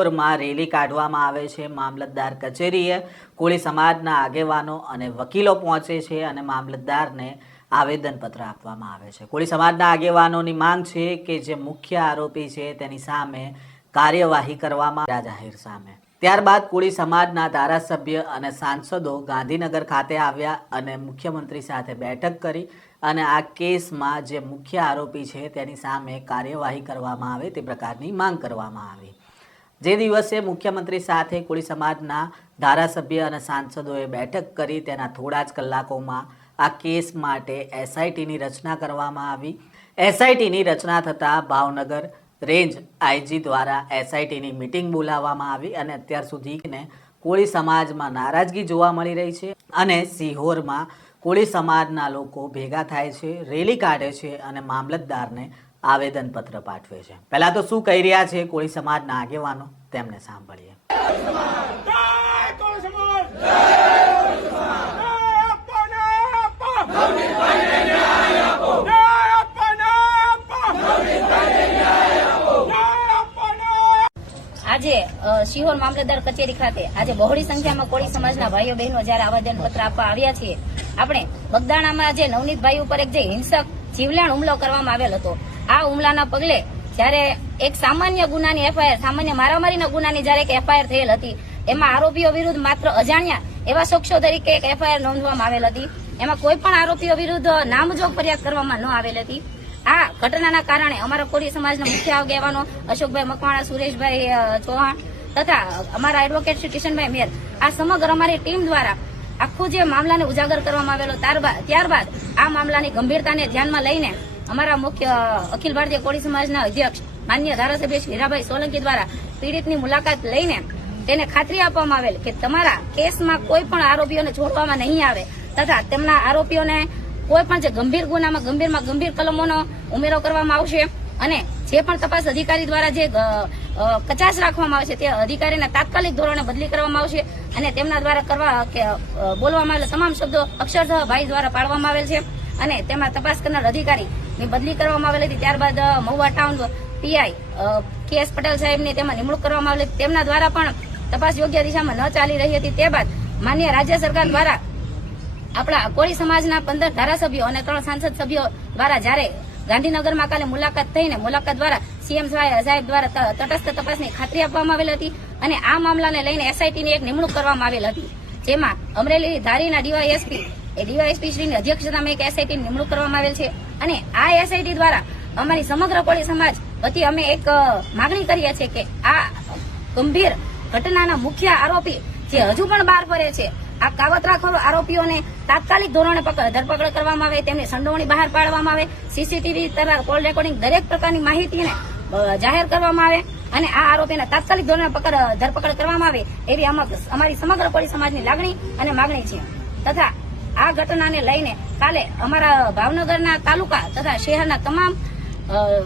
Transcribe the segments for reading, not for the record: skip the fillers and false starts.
સિહોરમાં rally કાઢવામાં આવે છે। મામલતદાર કચેરીએ કોળી સમાજના આગેવાનો અને વકીલો પહોંચે છે અને મામલતદારને આવેદનપત્ર આપવામાં આવે છે। કોળી સમાજના આગેવાનોની માંગ છે કે જે મુખ્ય આરોપી છે તેની સામે કાર્યવાહી કરવામાં આવે જાહેર સામે। ત્યારબાદ કોળી સમાજના ધારાસભ્ય અને સાંસદો ગાંધીનગર ખાતે આવ્યા અને મુખ્યમંત્રી સાથે બેઠક કરી અને આ કેસમાં જે મુખ્ય આરોપી છે તેની સામે કાર્યવાહી કરવામાં આવે તે પ્રકારની માંગ કરવામાં આવી। જે દિવસે મુખ્યમંત્રી સાથે કોળી સમાજના ધારાસભ્ય અને સાંસદોએ બેઠક કરી તેના થોડા જ કલાકોમાં આ કેસ માટે એસઆઈટીની રચના કરવામાં આવી। એસઆઈટીની રચના થતાં ભાવનગર રેન્જ આઈજી દ્વારા એસઆઈટીની મીટિંગ બોલાવવામાં આવી અને અત્યાર સુધીને કોળી સમાજમાં નારાજગી જોવા મળી રહી છે અને સિહોરમાં કોળી સમાજના લોકો ભેગા થાય છે, રેલી કાઢે છે અને મામલતદારને આવેદનપત્ર પાઠવે છે। પહેલા તો શું કહી રહ્યા છે કોળી સમાજના આગેવાનો તેમને સાંભળીએ। આજે સિહોર મામલતદાર કચેરી ખાતે આજે બહોળી સંખ્યામાં કોળી સમાજના ભાઈઓ બહેનો જયારે આવેદનપત્ર આપવા આવ્યા છીએ। આપણે બગદાણામાં જે નવનીતભાઈ ઉપર એક જે હિંસક જીવલેણ હુમલો કરવામાં આવેલ હતો, આ હુમલાના પગલે જયારે એક સામાન્ય ગુનાની એફઆઈઆર, સામાન્ય મારામારીના ગુનાની જયારે એક એફઆઈઆર થયેલ હતી, એમાં આરોપીઓ વિરુદ્ધ માત્ર અજાણ્યા એવા શખ્સો તરીકે એક એફઆઈઆર નોંધવામાં આવેલ હતી। એમાં કોઈ પણ આરોપીઓ વિરુદ્ધ નામજોગ ફરિયાદ કરવામાં ન આવેલ હતી। આ ઘટનાના કારણે અમારા કોળી સમાજના મુખ્ય આગેવાનો અશોકભાઈ મકવાણા, સુરેશભાઈ ચૌહાણ તથા અમારા એડવોકેટ શ્રી કિશનભાઈ મેર, આ સમગ્ર અમારી ટીમ દ્વારા આખું જે મામલાને ઉજાગર કરવામાં આવેલો, ત્યારબાદ આ મામલાની ગંભીરતાને ધ્યાનમાં લઈને અમારા મુખ્ય અખિલ ભારતીય કોળી સમાજના અધ્યક્ષ માન્ય ધારાસભ્ય શ્રી હીરાભાઈ સોલંકી દ્વારા પીડિતની મુલાકાત લઈને તેને ખાતરી આપવામાં આવેલ કે તમારા કેસમાં કોઈ પણ આરોપીઓને છોડવામાં નહીં આવે તથા તેમના આરોપીઓને કોઈ પણ જે ગંભીર ગુનામાં ગંભીર કલમોનો ઉમેરો કરવામાં આવશે અને જે પણ તપાસ અધિકારી દ્વારા જે કચાશ રાખવામાં આવશે તે અધિકારીના તાત્કાલિક ધોરણે બદલી કરવામાં આવશે અને તેમના દ્વારા બોલવામાં આવેલા તમામ શબ્દો અક્ષરશઃ ભાઈ દ્વારા પાડવામાં આવેલ છે અને તેમાં તપાસ કરનાર અધિકારીની બદલી કરવામાં આવેલી હતી। ત્યારબાદ Mahuva town PI KS Patel સાહેબની તેમાં નિમણૂક કરવામાં આવેલી, તેમના દ્વારા પણ તપાસ યોગ્ય દિશામાં ન ચાલી રહી હતી। તે બાદ માન્ય રાજ્ય સરકાર દ્વારા આપણા કોળી સમાજના 15 ધારાસભ્યો અને 3 સાંસદ સભ્યો દ્વારા જયારે ગાંધીનગરમાં કાલે મુલાકાત થઈને મુલાકાત દ્વારા સીએમ સાહેબ દ્વારા તટસ્થ તપાસની ખાતરી આપવામાં આવેલ હતી અને આ મામલાને લઈને એસઆઈટીની એક નિમણૂક કરવામાં આવેલ હતી, જેમાં અમરેલી ધારીના ડીવાયએસપી શ્રીની અધ્યક્ષતામાં એક એસઆઈટીની નિમણૂક કરવામાં આવેલ છે અને આ એસઆઈટી દ્વારા અમારી સમગ્ર કોળી સમાજ વતી અમે એક માગણી કરીએ છીએ કે આ ગંભીર ઘટનાના મુખ્ય આરોપી જે હજુ પણ બહાર ફરે છે, આ કાવતરાખોર આરોપીઓને તાત્કાલિક ધોરણે ધરપકડ કરવામાં આવે, તેમની સંડોવણી બહાર પાડવામાં આવે, સીસીટીવી તથા કોલ રેકોર્ડિંગ દરેક પ્રકારની માહિતીને જાહેર કરવામાં આવે અને આ આરોપીને તાત્કાલિક ધોરણે ધરપકડ કરવામાં આવે એવી અમારી સમગ્ર કોળી સમાજની લાગણી અને માગણી છે। તથા આ ઘટનાને લઈને કાલે અમારા ભાવનગરના તાલુકા તથા શહેરના તમામ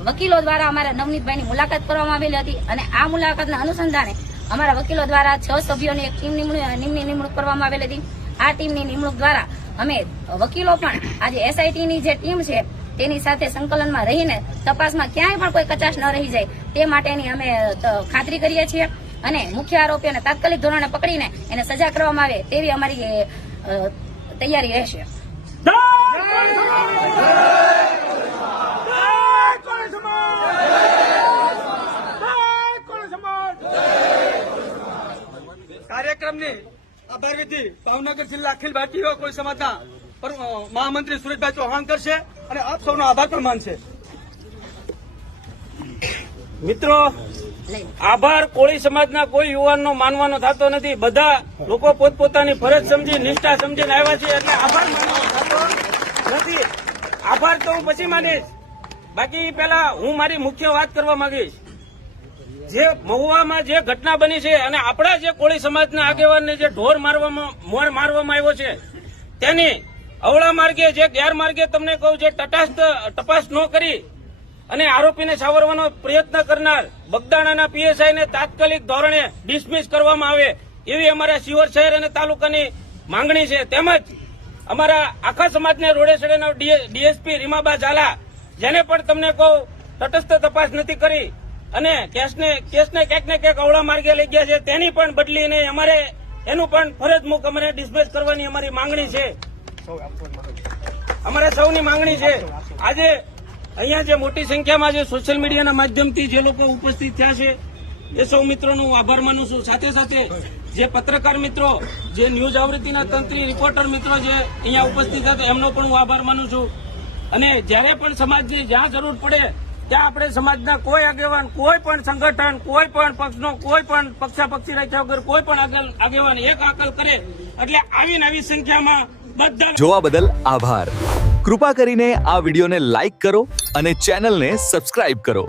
વકીલો દ્વારા અમારા નવનીતભાઈની મુલાકાત કરવામાં આવેલી હતી અને આ મુલાકાતના અનુસંધાને અમારા વકીલો દ્વારા 6 સભ્યોની એક ટીમની નિમણૂક કરવામાં આવેલી હતી। આ ટીમની નિમણૂક દ્વારા અમે વકીલો પણ આજે એસઆઈટીની જે ટીમ છે તેની સાથે સંકલનમાં રહીને તપાસમાં ક્યાંય પણ કોઈ કચાશ ન રહી જાય તે માટેની અમે ખાતરી કરીએ છીએ અને મુખ્ય આરોપીઓને તાત્કાલિક ધોરણે પકડીને એને સજા કરવામાં આવે તેવી અમારી તૈયારી રહેશે। કાર્યક્રમની આભાર વિધિ ભાવનગર જિલ્લા અખિલ ભારતીય કોળી સમાજના મહામંત્રી સુરેશભાઈ ચૌહાણ કરશે અને આપ સૌનો આભાર પણ માનશે। મિત્રો, આભાર કોળી સમાજના કોઈ યુવાનનો માનવાનો થતો નથી, બધા લોકો પોતપોતાની ફરજ સમજી નિષ્ઠા સમજીને આવ્યા છે એટલે આભાર માનવાનો થતો નથી। આભાર તો હું પછી માનીશ, બાકી પેલા હું મારી મુખ્ય વાત કરવા માંગીશ। જે મહુવામાં જે ઘટના બની છે અને આપણા જે કોળી સમાજના આગેવાનને જે ઢોર મારવામાં આવ્યો છે તેની અવળા માર્ગે જે ગેરમાર્ગે તમને કહું જે તટસ્થ તપાસ ન કરી અને આરોપીને સાવરવાનો પ્રયત્ન કરનાર બગદાણાના પીએસઆઈને તાત્કાલિક ધોરણે ડિસમિસ કરવામાં આવે એવી અમારા સિહોર શહેર અને તાલુકાની માંગણી છે। તેમજ અમારા આખા સમાજને રોડે ચડેના ડીએસપી રીમાબા ઝાલા, જેને પણ તમને કહું તટસ્થ તપાસ નથી કરી અને કેસને ક્યાંક ને ક્યાંક અવળા માર્ગે લઈ ગયા છે તેની પણ બદલીને અમારે એનું પણ ફરજ મુક અમને ડિસ્મિસ કરવાની અમારી માંગણી છે. અમારે સૌની માંગણી છે. આજે અહીંયા જે મોટી સંખ્યામાં જે સોશિયલ મીડિયાના માધ્યમથી જે લોકો ઉપસ્થિત થયા છે એ સૌ મિત્રોનો હું આભાર માનું છું. સાથે સાથે જે પત્રકાર મિત્રો, જે ન્યૂઝ આવૃત્તિના તંત્રી રિપોર્ટર મિત્રો જે અહીંયા ઉપસ્થિત હતા એમનો પણ હું આભાર માનું છું. અને જ્યારે પણ સમાજની જ્યાં જરૂર પડે ત્યાં આપણે સમાજના કોઈ આગેવાન, કોઈ પણ સંગઠન, કોઈ પણ પક્ષનો કોઈ પણ પક્ષાપક્ષી રાખ્યા વગર કોઈ પણ આગેવાન એક આકલ કરે એટલે આવી સંખ્યામાં બધા જોવા બદલ આભાર. કૃપા કરીને આ વિડીયોને લાઈક કરો અને ચેનલને સબસ્ક્રાઇબ કરો.